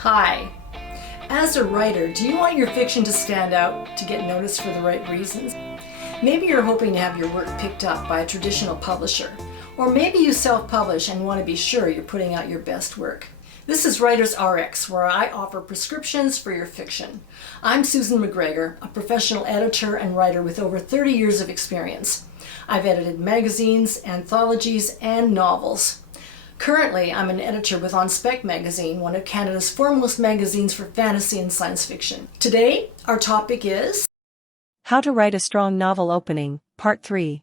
Hi. As a writer, do you want your fiction to stand out, to get noticed for the right reasons? Maybe you're hoping to have your work picked up by a traditional publisher, or maybe you self-publish and want to be sure you're putting out your best work. This is Writers RX, where I offer prescriptions for your fiction. I'm Susan MacGregor, a professional editor and writer with over 30 years of experience. I've edited magazines, anthologies, and novels. Currently, I'm an editor with On Spec magazine, one of Canada's foremost magazines for fantasy and science fiction. Today, our topic is How to Write a Strong Novel Opening, Part 3.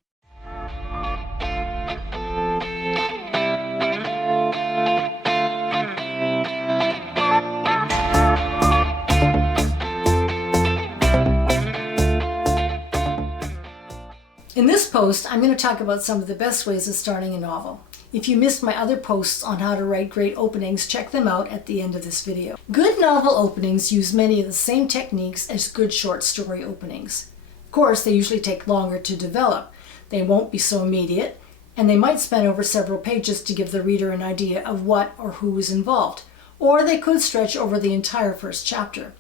In this post, I'm going to talk about some of the best ways of starting a novel. If you missed my other posts on how to write great openings, check them out at the end of this video. Good novel openings use many of the same techniques as good short story openings. Of course, they usually take longer to develop. They won't be so immediate, and they might span over several pages to give the reader an idea of what or who is involved. Or they could stretch over the entire first chapter.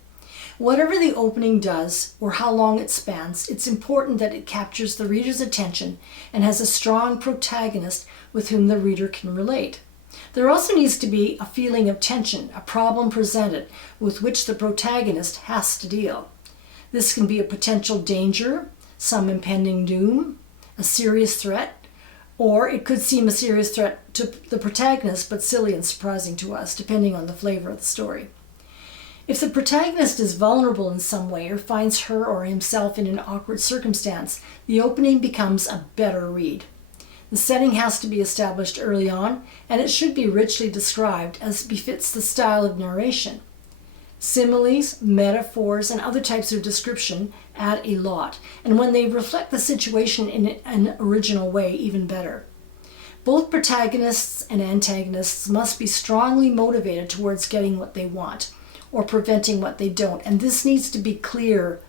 Whatever the opening does, or how long it spans, it's important that it captures the reader's attention and has a strong protagonist with whom the reader can relate. There also needs to be a feeling of tension, a problem presented with which the protagonist has to deal. This can be a potential danger, some impending doom, a serious threat, or it could seem a serious threat to the protagonist but silly and surprising to us, depending on the flavor of the story. If the protagonist is vulnerable in some way or finds her or himself in an awkward circumstance, the opening becomes a better read. The setting has to be established early on, and it should be richly described as befits the style of narration. Similes, metaphors, and other types of description add a lot, and when they reflect the situation in an original way, even better. Both protagonists and antagonists must be strongly motivated towards getting what they want, or preventing what they don't, and this needs to be clear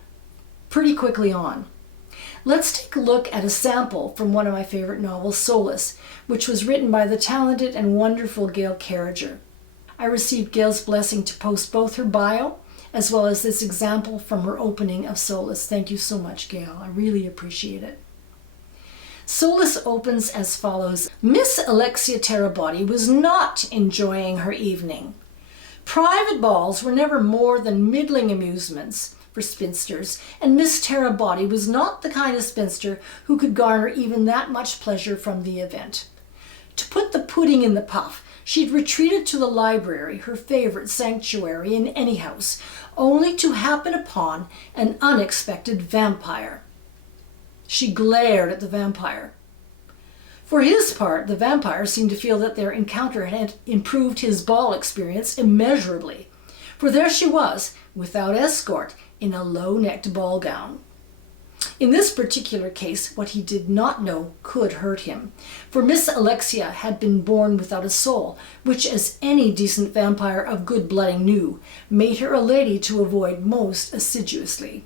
pretty quickly on. Let's take a look at a sample from one of my favorite novels, Soulless, which was written by the talented and wonderful Gail Carriger. I received Gail's blessing to post both her bio as well as this example from her opening of Soulless. Thank you so much, Gail. I really appreciate it. Soulless opens as follows. Miss Alexia Terabody was not enjoying her evening. Private balls were never more than middling amusements for spinsters, and Miss Terabody was not the kind of spinster who could garner even that much pleasure from the event. To put the pudding in the puff, she'd retreated to the library, her favorite sanctuary in any house, only to happen upon an unexpected vampire. She glared at the vampire. For his part, the vampire seemed to feel that their encounter had improved his ball experience immeasurably. For there she was, without escort, in a low-necked ball gown. In this particular case, what he did not know could hurt him. For Miss Alexia had been born without a soul, which, as any decent vampire of good blooding knew, made her a lady to avoid most assiduously.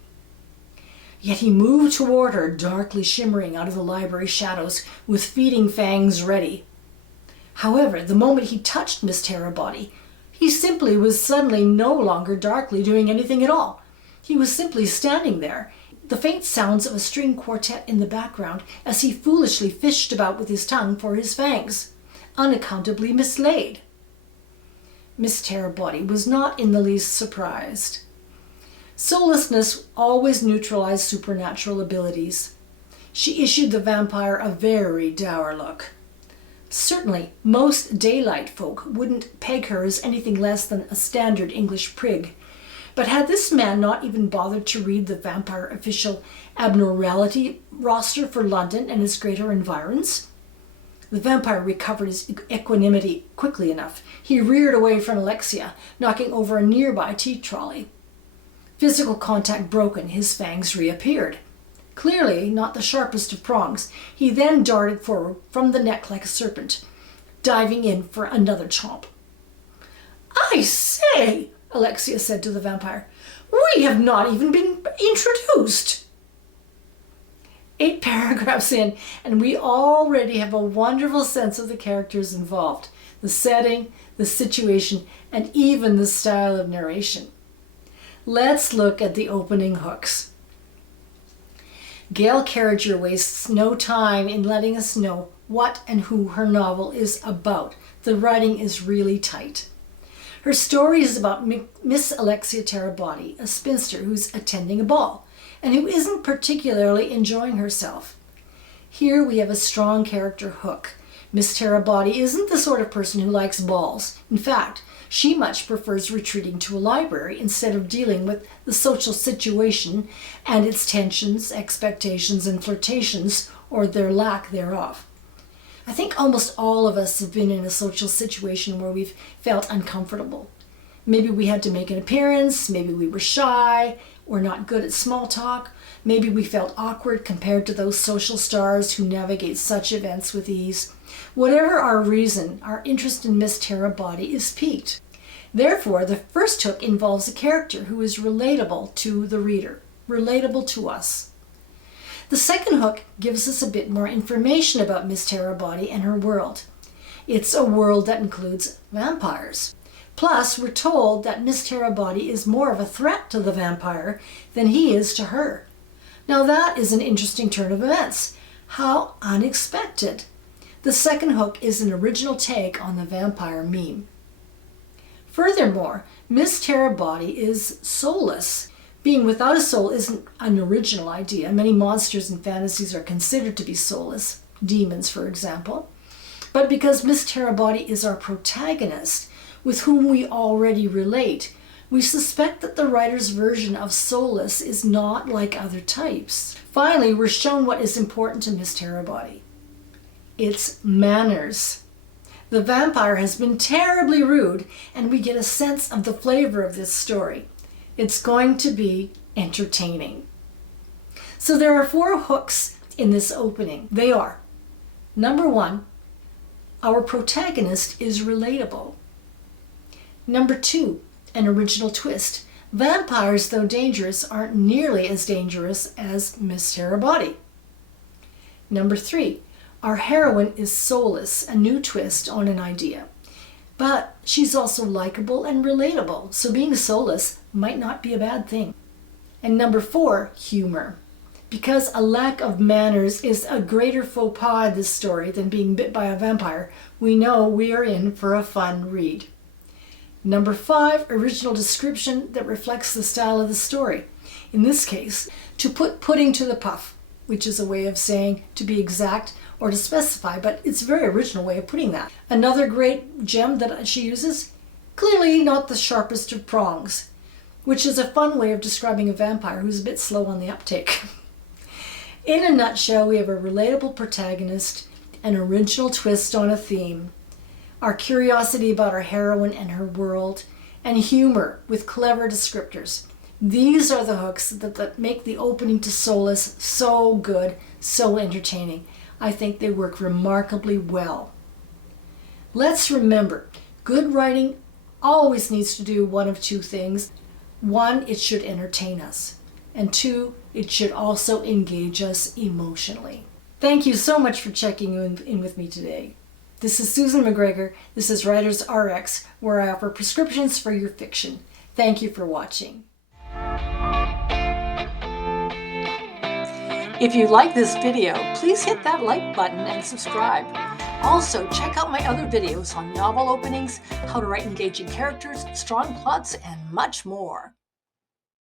Yet he moved toward her, darkly shimmering out of the library shadows, with feeding fangs ready. However, the moment he touched Miss Terabody, he simply was suddenly no longer darkly doing anything at all. He was simply standing there, the faint sounds of a string quartet in the background, as he foolishly fished about with his tongue for his fangs, unaccountably mislaid. Miss Terabody was not in the least surprised. Soullessness always neutralized supernatural abilities. She issued the vampire a very dour look. Certainly, most daylight folk wouldn't peg her as anything less than a standard English prig. But had this man not even bothered to read the vampire official abnormality roster for London and its greater environs? The vampire recovered his equanimity quickly enough. He reared away from Alexia, knocking over a nearby tea trolley. Physical contact broken, his fangs reappeared. Clearly not the sharpest of prongs, he then darted forward from the neck like a serpent, diving in for another chomp. "I say," Alexia said to the vampire, "we have not even been introduced." 8 paragraphs in, and we already have a wonderful sense of the characters involved. the setting, the situation, and even the style of narration. Let's look at the opening hooks. Gail Carriger wastes no time in letting us know what and who her novel is about. The writing is really tight. Her story is about Miss Alexia Terabody, a spinster who's attending a ball and who isn't particularly enjoying herself. Here we have a strong character hook. Miss Terabody isn't the sort of person who likes balls. In fact, she much prefers retreating to a library instead of dealing with the social situation and its tensions, expectations, and flirtations, or their lack thereof. I think almost all of us have been in a social situation where we've felt uncomfortable. Maybe we had to make an appearance, maybe we were shy or not good at small talk, maybe we felt awkward compared to those social stars who navigate such events with ease. Whatever our reason, our interest in Miss Terabody is piqued. Therefore, the first hook involves a character who is relatable to the reader, relatable to us. The second hook gives us a bit more information about Miss Terabody and her world. It's a world that includes vampires. Plus, we're told that Miss Terabody is more of a threat to the vampire than he is to her. Now that is an interesting turn of events. How unexpected! The second hook is an original take on the vampire meme. Furthermore, Miss Terabody is soulless. Being without a soul isn't an original idea. Many monsters in fantasies are considered to be soulless, demons for example. But because Miss Terabody is our protagonist, with whom we already relate, we suspect that the writer's version of soulless is not like other types. Finally, we're shown what is important to Miss Terabody. It's manners. The vampire has been terribly rude, and we get a sense of the flavor of this story. It's going to be entertaining. So there are 4 hooks in this opening. They are: number 1, our protagonist is relatable. Number 2, an original twist. Vampires, though dangerous, aren't nearly as dangerous as Miss Terabody. Number 3, our heroine is soulless, a new twist on an idea. But she's also likable and relatable, so being soulless might not be a bad thing. And number 4, humor. Because a lack of manners is a greater faux pas in this story than being bit by a vampire, we know we are in for a fun read. Number 5, original description that reflects the style of the story. In this case, to put pudding to the puff, which is a way of saying to be exact or to specify, but it's a very original way of putting that. Another great gem that she uses, clearly not the sharpest of prongs, which is a fun way of describing a vampire who's a bit slow on the uptake. In a nutshell, we have a relatable protagonist, an original twist on a theme, our curiosity about our heroine and her world, and humor with clever descriptors. These are the hooks that make the opening to Soulless so good, so entertaining. I think they work remarkably well. Let's remember, good writing always needs to do one of 2 things. 1, it should entertain us. And 2, it should also engage us emotionally. Thank you so much for checking in with me today. This is Susan MacGregor. This is Writers RX, where I offer prescriptions for your fiction. Thank you for watching. If you like this video, please hit that like button and subscribe. Also, check out my other videos on novel openings, how to write engaging characters, strong plots, and much more.